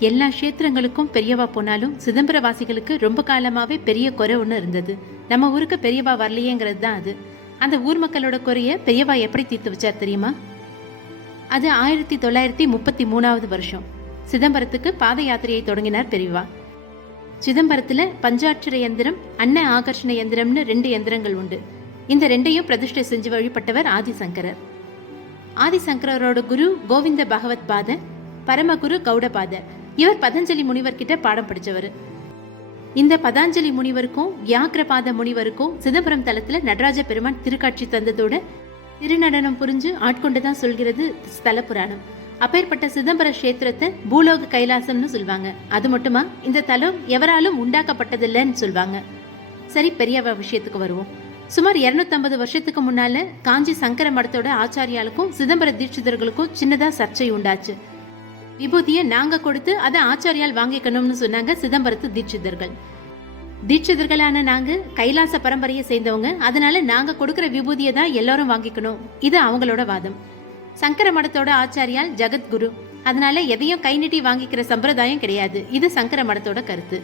எல்லா க்ஷேத்திரங்களுக்கும் பெரியவா போனாலும் சிதம்பரவாசிகளுக்கு ரொம்ப காலமாகவே பெரிய குறை ஒன்று இருந்தது. நம்ம ஊருக்கு பெரியவா வரலையேங்கிறது தான் அது. அந்த ஊர் மக்களோட குறைய பெரியவா எப்படி தீர்த்து வச்சார் தெரியுமா? அது ஆயிரத்தி தொள்ளாயிரத்தி முப்பத்தி மூணாவது வருஷம். சிதம்பரத்துக்கு பாத யாத்திரையை தொடங்கினார் பெரியவா. சிதம்பரத்தில் பஞ்சாட்சர யந்திரம் அன்ன ஆகர்ஷண யந்திரம்னு ரெண்டு யந்திரங்கள் உண்டு. இந்த ரெண்டையும் பிரதிஷ்டை செஞ்சு வழிபட்டவர் ஆதிசங்கரர். ஆதிசங்கரரோட குரு கோவிந்த பகவத் பாத பரமகுரு கௌடபாத. இவர் பதஞ்சலி முனிவர் கிட்ட பாடம் படிச்சவர். இந்த பதாஞ்சலி முனிவருக்கும் வியாக்கிரபாத முனிவருக்கும் சிதம்பரம் தலத்துல நடராஜ பெருமான் திருக்காட்சி தந்ததோட திருநடனம் புரிஞ்சு ஆட்கொண்டுதான் சொல்கிறது ஸ்தல புராணம். அப்பேற்பட்ட சிதம்பர கஷேத்திரத்தை பூலோக கைலாசம்னு சொல்லுவாங்க அது மட்டுமா? இந்த தலம் எவராலும் உண்டாக்கப்பட்டதில்லைன்னு சொல்லுவாங்க சரி பெரியவ விஷயத்துக்கு வருவோம். சுமார் 250 வருஷத்துக்கு முன்னால காஞ்சி சங்கர மடத்தோட ஆச்சாரியாளுக்கும் சிதம்பர தீட்சிதர்களுக்கும் சின்னதா சர்ச்சை உண்டாச்சு. விபூதியை நாங்க கொடுத்து அதை ஆச்சாரியால் வாங்கிக்கணும்னு சொன்னாங்க சிதம்பரத்து தீட்சிதர்கள். தீட்சிதர்களான நாங்க கைலாச பரம்பரையை சேர்ந்தவங்க அதனால நாங்க கொடுக்கிற விபூதியை தான் எல்லாரும் வாங்கிக்கணும். இது அவங்களோட வாதம். சங்கர மடத்தோட ஆச்சாரியால் ஜெகத்குரு. அதனால எதையும் கை நீட்டி வாங்கிக்கிற சம்பிரதாயம் கிடையாது. இது சங்கர மடத்தோட கருத்து.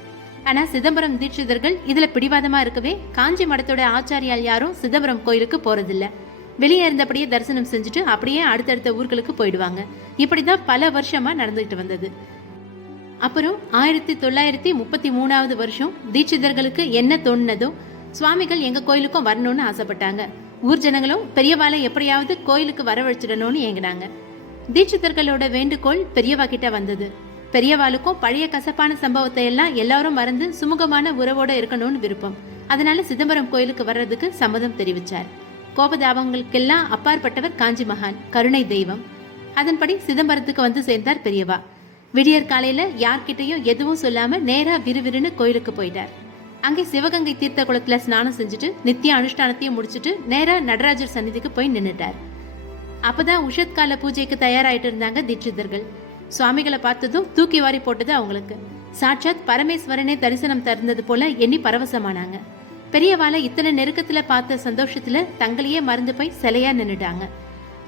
ஆனா சிதம்பரம் தீட்சிதர்கள் இதுல பிடிவாதமா இருக்கவே காஞ்சி மடத்தோட ஆச்சாரியால் யாரும் சிதம்பரம் கோயிலுக்கு போறதில்ல. வெளியே இருந்தபடியே தரிசனம் செஞ்சுட்டு அப்படியே அடுத்தடுத்த ஊர்களுக்கு போயிடுவாங்க. இப்படி தான் பல வருஷமா நடந்துகிட்டு வந்தது. அப்புறம் ஆயிரத்தி தொள்ளாயிரத்தி முப்பத்தி மூணாவது வருஷம் தீட்சிதர்களுக்கு என்ன தோணுனதோ சுவாமிகள் எங்க கோயிலுக்கும் வரணும்னு ஆசைப்பட்டாங்க. ஊர் ஜனங்களும் பெரியவாளை எப்படியாவது கோயிலுக்கு வரவழைச்சிடணும்னு ஏங்கினாங்க. தீட்சிதர்களோட வேண்டுகோள் பெரியவா கிட்ட வந்தது. பெரியவாளுக்கும் பழைய கசப்பான சம்பவத்தை எல்லாம் எல்லாரும் மறந்து சுமூகமான உறவோட இருக்கணும்னு விருப்பம். அதனால சிதம்பரம் கோயிலுக்கு வர்றதுக்கு சம்மதம் தெரிவிச்சார். கோபதாபங்களுக்கெல்லாம் அப்பாற்பட்டவர் காஞ்சி மகான் கருணை தெய்வம். அதன்படி சிதம்பரத்துக்கு வந்து சேர்ந்தார் பெரியவா. விடியற் காலையில யார்கிட்டயும் எதுவும் சொல்லாம நேரா விறுவிறுன்னு கோயிலுக்கு போயிட்டார். அங்கே சிவகங்கை தீர்த்த குளத்துல ஸ்நானம் செஞ்சுட்டு நித்திய அனுஷ்டானத்தையும் முடிச்சுட்டு நேரா நடராஜர் சந்நிதிக்கு போய் நின்றுட்டார் அப்பதான் உஷத் கால பூஜைக்கு தயாராயிட்டு இருந்தாங்க தீட்சிதர்கள். சுவாமிகளை பார்த்ததும் தூக்கி வாரி போட்டது அவங்களுக்கு. சாட்சாத் பரமேஸ்வரனே தரிசனம் தருந்தது போல எண்ணி பரவசமானாங்க. பெரியவாளை இத்தனை நெருக்கத்துல பார்த்த சந்தோஷத்துல தங்களையே மறந்து போய் சிலையா நின்றுட்டாங்க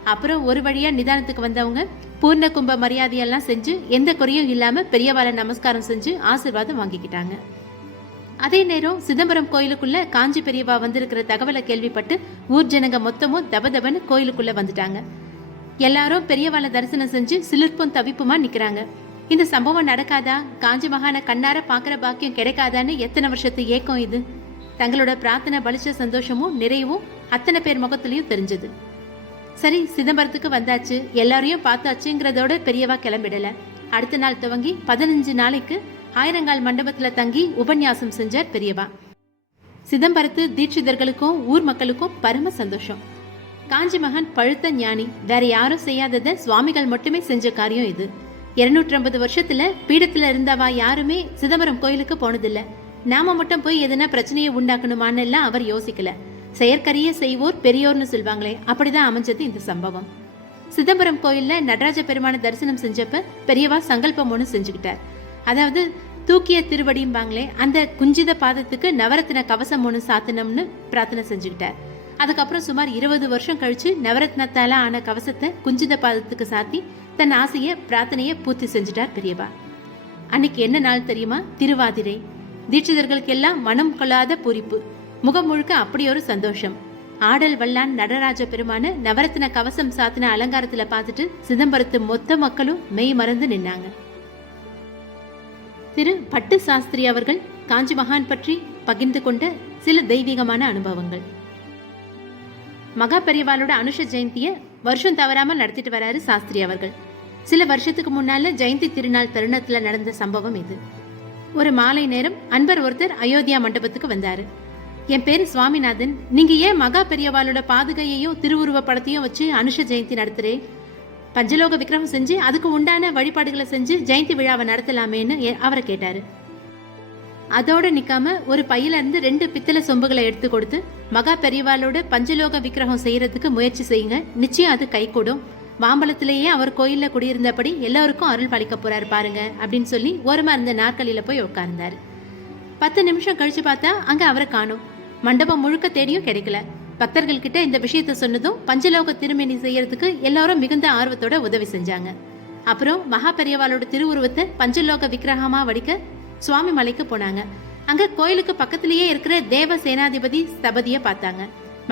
அப்புறம் ஒரு வழியா நிதானத்துக்கு வந்தவங்க பூர்ண கும்ப மரியாதையெல்லாம் செஞ்சு எந்த குறையும் இல்லாம பெரியவாளை நமஸ்காரம் செஞ்சு ஆசீர்வாதம் வாங்கிக்கிட்டாங்க. அதே நேரம் சிதம்பரம் கோயிலுக்குள்ள காஞ்சி பெரியவா வந்திருக்கிற தகவலை கேள்விப்பட்டு ஊர் ஜனங்க மொத்தமும் தபதபன்னு கோயிலுக்குள்ள வந்துட்டாங்க. எல்லாரும் பெரியவாளை தரிசனம் செஞ்சு சிலிர்ப்பும் தவிப்புமா நிக்கிறாங்க. இந்த சம்பவம் நடக்காதா? காஞ்சி மகான கண்ணார பாக்குற பாக்கியம் கிடைக்காதான்னு எத்தனை வருஷத்து ஏக்கம் இது? தங்களோட பிரார்த்தனை பலிச்ச சந்தோஷமும் நிறைவும் அத்தனை பேர் முகத்துலையும் தெரிஞ்சது. சரி சிதம்பரத்துக்கு வந்தாச்சு எல்லாரையும் பார்த்தாச்சுங்கிறதோட பெரியவா கிளம்பிடல. அடுத்த நாள் துவங்கி பதினஞ்சு நாளைக்கு ஆயிரங்கால் மண்டபத்துல தங்கி உபன்யாசம் செஞ்சார் பெரியவா. சிதம்பரத்து தீட்சிதர்களுக்கும் ஊர் மக்களுக்கும் பரம சந்தோஷம். காஞ்சி மகன் பழுத்த ஞானி வேற யாரும் செய்யாதத சுவாமிகள் மட்டுமே செஞ்ச காரியம் இது. இருநூற்றி ஐம்பது வருஷத்துல பீடத்துல இருந்தவா யாருமே சிதம்பரம் கோயிலுக்கு போனதில்ல. நாம மட்டும் போய் எதனா பிரச்சனையை உண்டாக்கணுமான்னு எல்லாம் அவர் யோசிக்கல. செயற்கரிய செய்வோர் பெரியோர்னு சொல்வாங்களே அப்படிதான் அமைஞ்சது இந்த சம்பவம். சிதம்பரம் கோயில்ல நடராஜ பெருமான தரிசனம் செஞ்சப்ப பெரியவா சங்கல்பம் ஒன்று செஞ்சுக்கிட்டார். அதாவது தூக்கிய திருவடியும்பாங்களே அந்த குஞ்சித பாதத்துக்கு நவரத்ன கவசம் ஒன்று சாத்தனம்னு பிரார்த்தனை செஞ்சுக்கிட்டார். அதுக்கப்புறம் சுமார் இருபது வருஷம் கழிச்சு நவரத்னத்தால ஆன கவசத்தை குஞ்சித பாதத்துக்கு சாத்தி தன் ஆசைய பிரார்த்தனைய பூர்த்தி செஞ்சுட்டார் பெரியவா. அன்னைக்கு என்ன நாள் தெரியுமா? திருவாதிரை. தீட்சிதர்களுக்கெல்லாம் மனம் கொள்ளாத பூரிப்பு. முகம் முழுக்க அப்படி ஒரு சந்தோஷம். ஆடல் வல்லான் நடராஜ பெருமான நவரத்ன கவசம் சாத்தின அலங்காரத்துல பார்த்துட்டு சிதம்பரத்து மொத்த மக்களும் மெய் மறந்து நின்னாங்க. திரு பட்டு சாஸ்திரி அவர்கள் காஞ்சி மகான் பற்றி பகிர்ந்து கொண்ட சில தெய்வீகமான அனுபவங்கள். மகா பெரியவாளோட அனுஷ ஜெயந்திய வருஷம் தவறாம நடத்திட்டு வராரு சாஸ்திரி அவர்கள். சில வருஷத்துக்கு முன்னால ஜெயந்தி திருநாள் தருணத்துல நடந்த சம்பவம் இது. ஒரு மாலை நேரம் அன்பர் ஒருத்தர் அயோத்தியா மண்டபத்துக்கு வந்தாரு. என் பேரு சுவாமிநாதன். நீங்க ஏன் மகா பெரியவாளோட பாதுகையையும் திருவுருவ படத்தையும் வச்சு அனுஷ ஜெயந்தி நடத்துறே? பஞ்சலோக விக்கிரகம் செஞ்சு அதுக்கு உண்டான வழிபாடுகளை செஞ்சு ஜெயந்தி விழாவை நடத்தலாமேன்னு அவரை கேட்டாரு. அதோட நிக்காம ஒரு பையில இருந்து ரெண்டு பித்தளை சொம்புகளை எடுத்து கொடுத்து மகா பெரியவாளோட பஞ்சலோக விக்கிரகம் செய்யறதுக்கு முயற்சி செய்யுங்க. நிச்சயம் அது கைகூடும். மாம்பழத்திலேயே அவர் கோயிலில் குடியிருந்தபடி எல்லாருக்கும் அருள் பாலிக்க போகிறார் பாருங்க அப்படின்னு சொல்லி ஓரமாக இருந்த நாற்காலியில் போய் உட்கார்ந்தார். பத்து நிமிஷம் கழித்து பார்த்தா அங்கே அவரை காணும். மண்டபம் முழுக்க தேடியும் கிடைக்கல. பக்தர்கள் கிட்ட இந்த விஷயத்த சொன்னதும் பஞ்சலோக திருமணி செய்யறதுக்கு எல்லாரும் மிகுந்த ஆர்வத்தோட உதவி செஞ்சாங்க. அப்புறம் மகா பெரியவாளோட திருவுருவத்தை பஞ்சலோக விக்கிரகமா வடிக்க சுவாமி மலைக்கு போனாங்க. அங்க கோயிலுக்கு பக்கத்திலேயே இருக்கிற தேவ சேனாதிபதி ஸ்தபதிய பார்த்தாங்க.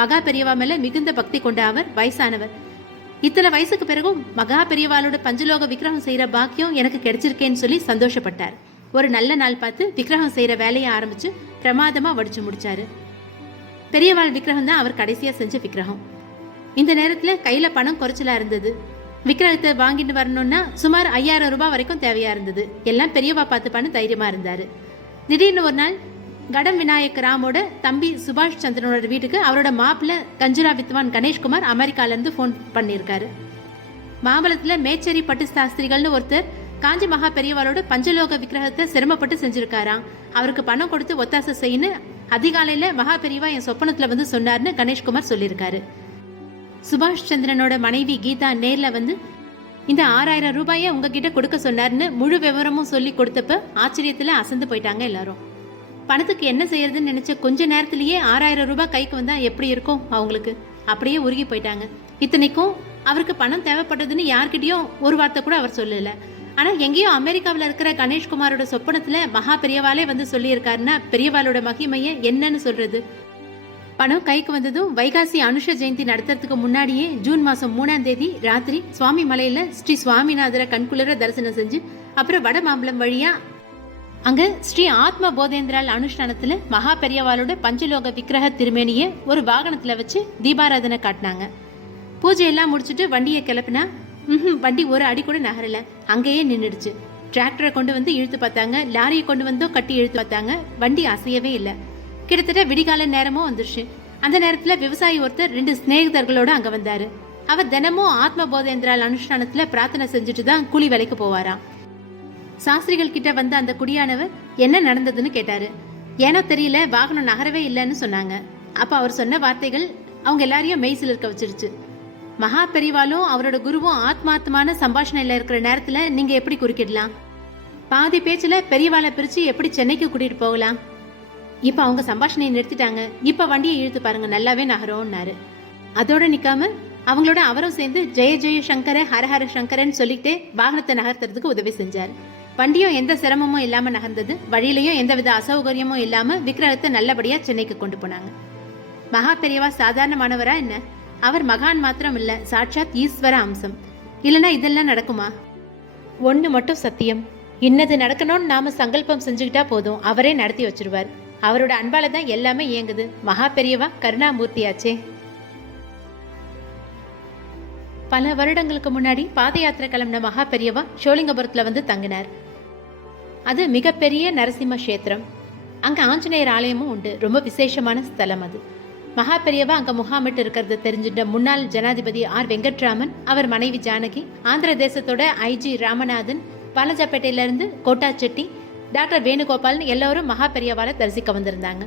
மகா பெரியவா மேல மிகுந்த பக்தி கொண்ட அவர் வயசானவர். இத்தனை வயசுக்கு பிறகும் மகா பெரியவாளோட பஞ்சலோக விக்கிரகம் செய்யற பாக்கியம் எனக்கு கிடைச்சிருக்கேன்னு சொல்லி சந்தோஷப்பட்டார். ஒரு நல்ல நாள் பார்த்து விக்கிரகம் செய்யற வேலையை ஆரம்பிச்சு பிரமாதமா வடிச்சு முடிச்சாரு. பெரியவாள் விக்கிரகம் தான் அவர் கடைசியா செஞ்ச விக்கிரகம். இந்த நேரத்துல கையில பணம் குறைச்சலா இருந்தது. விக்கிரகத்தை வாங்கிட்டு வரணும்னா சுமார் ஐயாயிரம் ரூபாய் வரைக்கும் தேவையா இருந்தது. எல்லாம் பெரியவா பார்த்துப்பான்னு தைரியமா இருந்தாரு. திடீர்னு ஒரு நாள் கடம் விநாயக் ராமோட தம்பி சுபாஷ் சந்திரனோட வீட்டுக்கு அவரோட மாப்பிள்ள கஞ்சுரா வித்வான் கணேஷ்குமார் அமெரிக்காலேருந்து ஃபோன் பண்ணியிருக்காரு மாம்பலத்தில் மேச்சேரி பட்டு சாஸ்திரிகள்னு ஒருத்தர் காஞ்சி மகா பெரியவாளோட பஞ்சலோக விக்கிரகத்தை சிரமப்பட்டு செஞ்சிருக்காராம். அவருக்கு பணம் கொடுத்து ஒத்தாசை செய்யுன்னு அதிகாலையில் மகா பெரியவா என் சொப்பனத்தில் வந்து சொன்னார்னு கணேஷ்குமார் சொல்லியிருக்காரு சுபாஷ் சந்திரனோட மனைவி கீதா நேரில் வந்து இந்த ஆறாயிரம் ரூபாயை உங்ககிட்ட கொடுக்க சொன்னார்னு முழு விவரமும் சொல்லி கொடுத்தப்ப ஆச்சரியத்தில் அசந்து போயிட்டாங்க எல்லாரும். பணத்துக்கு என்ன செய்யறதுன்னு நினைச்ச கொஞ்ச நேரத்திலேயே ஆறாயிரம் ரூபாய் கைக்கு வந்தா எப்படி இருக்கும் அவங்களுக்கு? அப்படியே உருகி போயிட்டாங்க. இத்தனைக்கும் அவருக்கு பணம் தேவைப்பட்டதுன்னு யார்கிட்டயும் ஒரு வார்த்தை கூட அவர் சொல்லல. ஆனா எங்கேயோ அமெரிக்காவில் இருக்கிற கணேஷ்குமாரோட சொப்பனத்துல மகா பெரியவாளே வந்து சொல்லியிருக்காருன்னா பெரியவாளோட மகிமையை என்னன்னு சொல்றது? பணம் கைக்கு வந்ததும் வைகாசி அனுஷ ஜெயந்தி நடத்துறதுக்கு முன்னாடியே ஜூன் மாசம் மூணாம் தேதி ராத்திரி சுவாமி மலையில ஸ்ரீ சுவாமிநாதரை கண்குளிர தரிசனம் செஞ்சு அப்புறம் வட மாம்பலம் வழியா அங்கு ஸ்ரீ ஆத்ம போதேந்திரால் அனுஷ்டானத்துல மகா பெரியவாளோட பஞ்சலோக விக்கிரக திருமேனிய ஒரு வாகனத்துல வச்சு தீபாராதனை காட்டினாங்க. பூஜையெல்லாம் முடிச்சுட்டு வண்டியை கிளப்பினா ம்ஹும், வண்டி ஒரு அடி கூட நகரல. அங்கேயே நின்றுடுச்சு டிராக்டரை கொண்டு வந்து இழுத்து பார்த்தாங்க. லாரியை கொண்டு வந்தோ கட்டி இழுத்து பார்த்தாங்க. வண்டி அசையவே இல்லை. கிட்டத்தட்ட விடிகால நேரமும் வந்துருச்சு. அந்த நேரத்துல விவசாயி ஒருத்தர் ரெண்டு சிநேகிதர்களோட அங்க வந்தாரு. அவர் தினமும் ஆத்ம போதேந்திரால் அனுஷ்டானத்துல பிரார்த்தனை செஞ்சுட்டு தான் கூலி வேலைக்கு போவாராம். சாஸ்திரிகள் கிட்ட வந்த அந்த குடியானவர் என்ன நடந்ததுன்னு கேட்டாரு. ஏனோ தெரியல வாகனம் நகரவே இல்லைன்னு சொன்னாங்க. அப்ப அவர் சொன்ன வார்த்தைகள் அவங்க எல்லாரையும் மெய்சில் இருக்க வச்சிருச்சு. மகா பெரிவாலும் அவரோட குருவும் ஆத்மாத்மான சம்பாஷணையில இருக்கிற நேரத்துல நீங்க எப்படி குறுக்கிடலாம்? பாதி பேச்சுல பெரியவாளை பிரிச்சு எப்படி சென்னைக்கு கூட்டிட்டு போகலாம்? இப்ப அவங்க சம்பாஷணையை நிறுத்திட்டாங்க. இப்ப வண்டியை இழுத்து பாருங்க நல்லாவே நகரும்னாரு. அதோட நிக்காம அவங்களோட அவரும் சேர்ந்து ஜெய ஜெய சங்கர ஹரஹர சங்கரன்னு சொல்லிக்கிட்டே வாகனத்தை நகர்த்துறதுக்கு உதவி செஞ்சார். வண்டியும் எந்த சிரமமும் இல்லாம நகர்ந்தது. வழியிலையும் எந்தவித அசௌகரியமும் இல்லாம விக்கிரகத்தை நல்லபடியா சென்னைக்கு கொண்டு போனாங்க. மகா பெரியவா சாதாரணமானவரா என்ன? அவர் மகான் மாத்திரம் இல்ல சாட்சாத் ஈஸ்வர அம்சம். இல்லனா இதெல்லாம் நடக்குமா? ஒன்று மட்டும் சத்தியம். இன்னது நடக்கணும்னு நாம சங்கல்பம் செஞ்சுக்கிட்டா போதும். அவரே நடத்தி வச்சிருவார். அவரோட அன்பால தான் எல்லாமே இயங்குது. மகா பெரியவா கருணாமூர்த்தியாச்சே. பல வருடங்களுக்கு முன்னாடி பாத யாத்திரை கிளம்பின மகா பெரியவா ஷோலிங்கபுரத்துல வந்து தங்கினார். அது மிகப்பெரிய நரசிம்ம கஷேத்திரம் அங்கே ஆஞ்சநேயர் ஆலயமும் உண்டு. ரொம்ப விசேஷமான ஸ்தலம் அது. மகா பெரியவா அங்கே முகாமிட்டு இருக்கிறத தெரிஞ்சிட்ட முன்னாள் ஜனாதிபதி ஆர் வெங்கட்ராமன் அவர் மனைவி ஜானகி ஆந்திர தேசத்தோட ஐஜி ராமநாதன் பாலஜாப்பேட்டையிலேருந்து கோட்டாச்செட்டி டாக்டர் வேணுகோபால்னு எல்லாரும் மகா பெரியவாளை தரிசிக்க வந்திருந்தாங்க.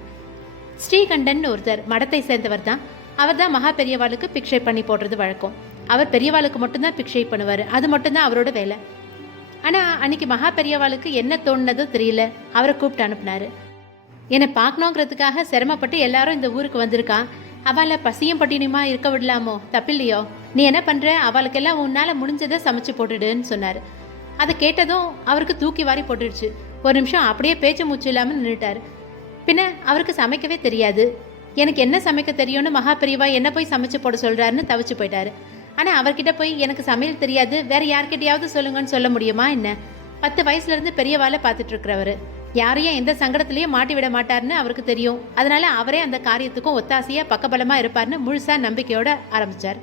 ஸ்ரீகண்டன் ஒருத்தர் மடத்தை சேர்ந்தவர் தான். அவர் தான் மகா பெரியவாளுக்கு பிக்ஷை பண்ணி போடுறது வழக்கம். அவர் பெரியவாளுக்கு மட்டும்தான் பிக்ஷை பண்ணுவார். அது மட்டும்தான் அவரோட வேலை. ஆனா அன்னைக்கு மகா பெரியவாளுக்கு என்ன தோணுனதோ தெரியல. அவரை கூப்பிட்டு அனுப்புனாரு. என்னை பார்க்கணுங்கிறதுக்காக சிரமப்பட்டு எல்லாரும் இந்த ஊருக்கு வந்திருக்கா அவளை பசியும் பட்டினியுமா இருக்க விடலாமோ? தப்பில்லையோ. நீ என்ன பண்ற? அவளுக்கெல்லாம் உன்னால முடிஞ்சதை சமைச்சு போட்டுடுன்னு சொன்னார். அதை கேட்டதும் அவருக்கு தூக்கி வாரி போட்டுடுச்சு. ஒரு நிமிஷம் அப்படியே பேச்சு மூச்சு இல்லாமல் நின்றுட்டாரு பின்ன அவருக்கு சமைக்கவே தெரியாது. எனக்கு என்ன சமைக்க தெரியும்னு மகா பெரியவா என்ன போய் சமைச்சு போட சொல்றாருன்னு தவிச்சு போயிட்டாரு. ஆனால் அவர்கிட்ட போய் எனக்கு சமையல் தெரியாது. வேற யார்கிட்டயாவது சொல்லுங்கன்னு சொல்ல முடியுமா என்ன? பத்து வயசுல இருந்து பெரியவாளை பார்த்துட்டு இருக்கிறவரு யாரையும் எந்த சங்கடத்திலையும் மாட்டி விட மாட்டாருன்னு அவருக்கு தெரியும். அதனால அவரே அந்த காரியத்துக்கும் ஒத்தாசையா பக்கபலமா இருப்பார்னு முழுசா நம்பிக்கையோட ஆரம்பிச்சார்.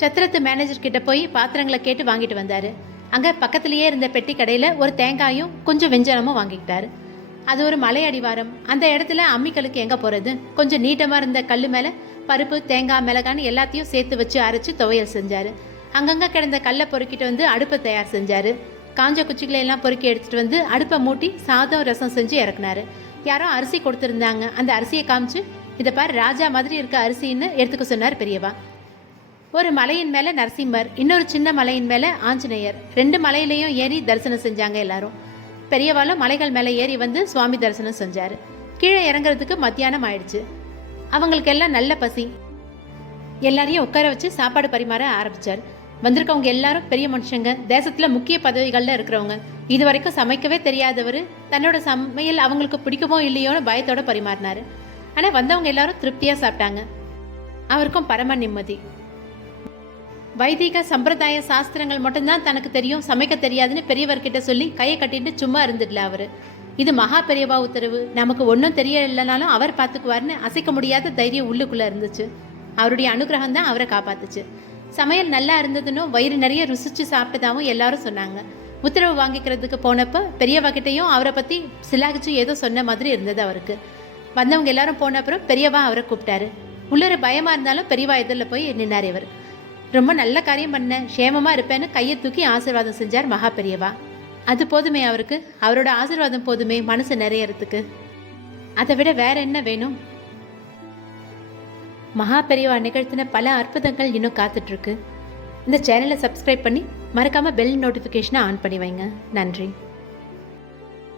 சத்திரத்து மேனேஜர் கிட்ட போய் பாத்திரங்களை கேட்டு வாங்கிட்டு வந்தாரு. அங்க பக்கத்திலேயே இருந்த பெட்டி கடையில ஒரு தேங்காயும் கொஞ்சம் வெஞ்சனமும் வாங்கிக்கிட்டாரு. அது ஒரு மலை அடிவாரம். அந்த இடத்துல அம்மிக்கலுக்கு எங்க போறது? கொஞ்சம் நீட்டமா இருந்த கல்லு மேல பருப்பு தேங்காய் மிளகான்னு எல்லாத்தையும் சேர்த்து வச்சு அரைச்சு துவையல் செஞ்சாரு. அங்கங்க கிடந்த கல்லை பொறுக்கிட்டு வந்து அடுப்பை தயார் செஞ்சாரு. காஞ்ச குச்சிகளை எல்லாம் பொறுக்கி எடுத்துட்டு வந்து அடுப்பை மூட்டி சாதம் ரசம் செஞ்சு இறக்குனாரு. யாரோ அரிசி கொடுத்துருந்தாங்க. அந்த அரிசியை காமிச்சு இதை பாரு ராஜா மாதிரி இருக்க அரிசின்னு எடுத்துக்க சொன்னார் பெரியவா. ஒரு மலையின் மேலே நரசிம்மர் இன்னொரு சின்ன மலையின் மேலே ஆஞ்சநேயர். ரெண்டு மலையிலையும் ஏறி தரிசனம் செஞ்சாங்க எல்லாரும். பெரியவாளும் மலைகள் மேலே ஏறி வந்து சுவாமி தரிசனம் செஞ்சார். கீழே இறங்குறதுக்கு மத்தியானம் ஆயிடுச்சு. அவங்களுக்கு எல்லாம் நல்ல பசி. எல்லாரையும் உட்கார வச்சு சாப்பாடு பரிமாற ஆரம்பிச்சார். வந்திருக்கவங்க எல்லாரும் பெரிய மனுஷங்க தேசத்துல முக்கிய பதவிகள்ல இருக்கிறவங்க. இது வரைக்கும் சமைக்கவே தெரியாதவர் தன்னோட சமையல் அவங்களுக்கு பிடிக்குமோ இல்லையோன்னு பயத்தோட பரிமாறினாரு. ஆனா வந்தவங்க எல்லாரும் திருப்தியா சாப்பிட்டாங்க. அவருக்கும் பரம நிம்மதி. வைதிக சம்பிரதாய சாஸ்திரங்கள் மட்டும்தான் தனக்கு தெரியும் சமைக்க தெரியாதுன்னு பெரியவர்கிட்ட சொல்லி கையை கட்டிட்டு சும்மா இருந்துடல அவரு. இது மகா பெரியவா உத்தரவு. நமக்கு ஒன்றும் தெரியலனாலும் அவர் பார்த்துக்குவார்னு அசைக்க முடியாத தைரியம் உள்ளுக்குள்ளே இருந்துச்சு. அவருடைய அனுகிரகம் தான் அவரை காப்பாத்துச்சு. சமையல் நல்லா இருந்ததுன்னு வயிறு நிறைய ருசிச்சு சாப்பிட்டதாகவும் எல்லாரும் சொன்னாங்க. உத்தரவு வாங்கிக்கிறதுக்கு போனப்போ பெரியவா கிட்டேயும் அவரை பற்றி சிலாகிச்சு ஏதோ சொன்ன மாதிரி இருந்தது அவருக்கு. வந்தவங்க எல்லாரும் போன அப்புறம் பெரியவா அவரை கூப்பிட்டாரு. உள்ளர பயமாக இருந்தாலும் பெரியவா எதிரில் போய் நின்னார் இவர். ரொம்ப நல்ல காரியம் பண்ண சேமமாக இருப்பேன்னு கையை தூக்கி ஆசீர்வாதம் செஞ்சார் மகா பெரியவா. அது போதுமே அவருக்கு. அவரோட ஆசீர்வாதம் போதுமே மனசு நிறையறதுக்கு. அதை விட வேற என்ன வேணும்? மகா பெரியவா நிகழ்த்தின பல அற்புதங்கள் இன்னும் காத்துட்டு இருக்கு இந்த சேனலை சப்ஸ்கிரைப் பண்ணி மறக்காம பெல் நோட்டிஃபிகேஷனை ஆன் பண்ணி வைங்க. நன்றி.